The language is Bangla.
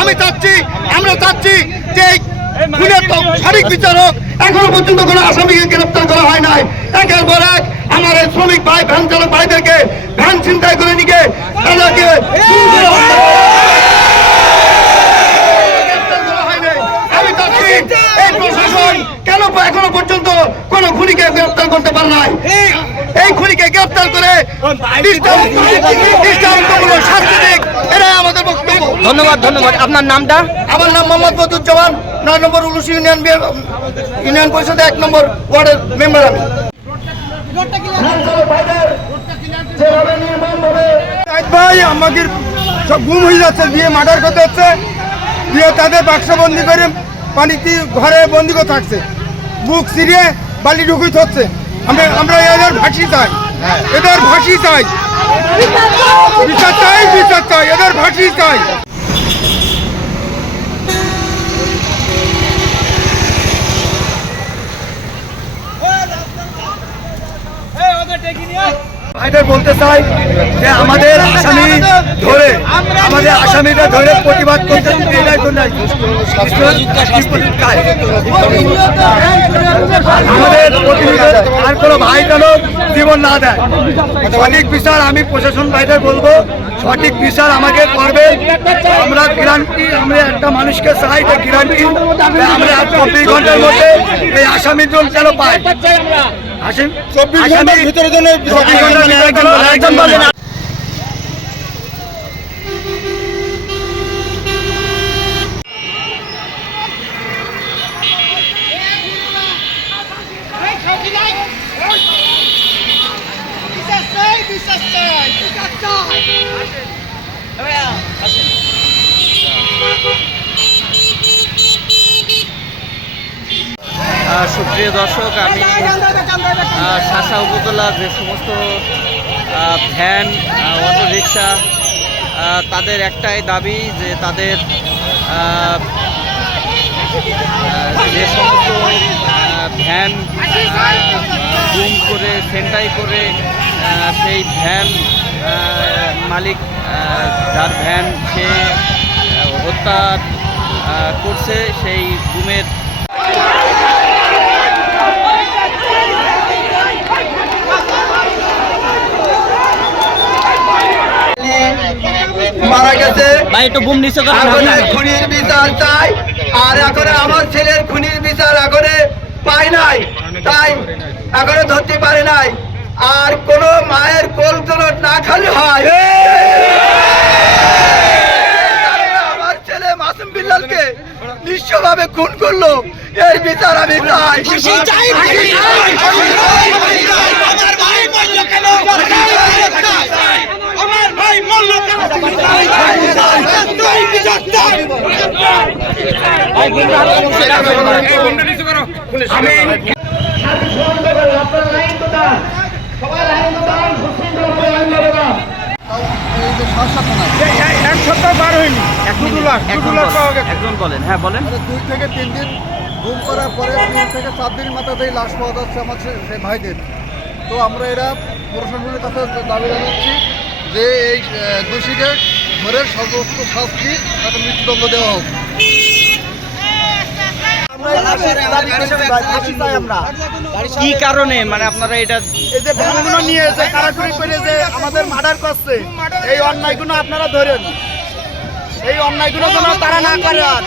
আমি চাচ্ছি আমরা চাচ্ছি যে খুনের সঠিক বিচার হোক এখনও পর্যন্ত কোনো আসামিকে গ্রেপ্তার করা হয় নাই। একের পর এক আমার এই শ্রমিক ভাই ভ্যান চালক ভাইদেরকে ভ্যান চিন্তায় করে নিকে তাদেরকে দৃষ্টান্তমূলক শাস্তি দিক। এটাই আমাদের বক্তব্য। ধন্যবাদ ধন্যবাদ। আপনার নামটা? আমার নাম মোহাম্মদ বদুজ্জামান নয় নম্বর উলুসি ইউনিয়ন বি- ইউনিয়ন পরিষদে এক নম্বর ওয়ার্ডের মেম্বার আমি। ভাই আমাকে সব গুম হয়ে যাচ্ছে দিয়ে মার্ডার করতে হচ্ছে। দিয়ে তাদের বাক্স বন্দি করে পানিতে ঘরে বন্দি করে থাকছে। বুক সিরিয়ে বালি ঢুকুই হচ্ছে আমরা আমরা এদের ভাসি চাই। এদের ভাসি চাই। বিচার চাই বিচার চাই এদের ভাসি চাই। ভাইদের বলতে চাই যে আমাদের আসামি ধরে আমাদের আসামিটা ধরে প্রতিবাদ করতে এটাই আর কোনো ভাই যেন জীবন না দেয়। সঠিক বিচার আমি প্রশাসন ভাইদের বলব। সঠিক বিচার আমাকে করবে। আমরা গ্যারান্টি আমরা একটা মানুষকে চাই যে গ্যারান্টি আমরা আর চব্বিশ ঘণ্টার মধ্যে এই আসামি জন্য যেন পাই। আসেন চব্বিশ ঘণ্টার ভিতরে যেন চব্বিশ ঘণ্টার ভিতরে যেন একজন বলেন আহ, সুপ্রিয় দর্শক, আমি শাসা উপজেলার যে সমস্ত ভ্যান অটো রিক্সা তাদের একটাই দাবি যে তাদের যে সমস্ত ভ্যান গুম করে, সেন্টাই করে সেই ভ্যান মালিক যার ভ্যান সে হত্যা করছে সেই গুমের। মারা গেছে। ভাই একটু বুম নিচে এখন খুনির বিচার চাই। আর এখন আমার ছেলের খুনির বিচার এখন পাই নাই। তাই এখনও ধরতে পারে নাই। আর কোন মায়ের কোল যেন না খালি হয় আমার ছেলে মাসুম বিল্লালকে নিঃস্বভাবে খুন করল এই বিচার আমি চাই এক সপ্তাহ পার হয়নি। লাখ লাখ বলেন, পাওয়া গেছে। একজন বলেন হ্যাঁ বলেন। দুই থেকে তিন দিন ঘুম করার পরে তিন থেকে চার দিন মাথাতেই লাশ পাওয়া যাচ্ছে আমার সেই ভাইদের। তো আমরা এরা প্রশাসনের কাছে দাবি জানাচ্ছি যে এই দোষীকে ধরে সর্বোচ্চ শাস্তি তাকে মৃত্যুদণ্ড দেওয়া হোক। কি কারণে? মানে আপনারা এটা এই যে ভ্যানগুলো নিয়ে কারাকুরি করে যে আমাদের মার্ডার করছে এই অন্যায়গুলো আপনারা ধরেন। এই অন্যায়গুলো যেন তারা না করে আর।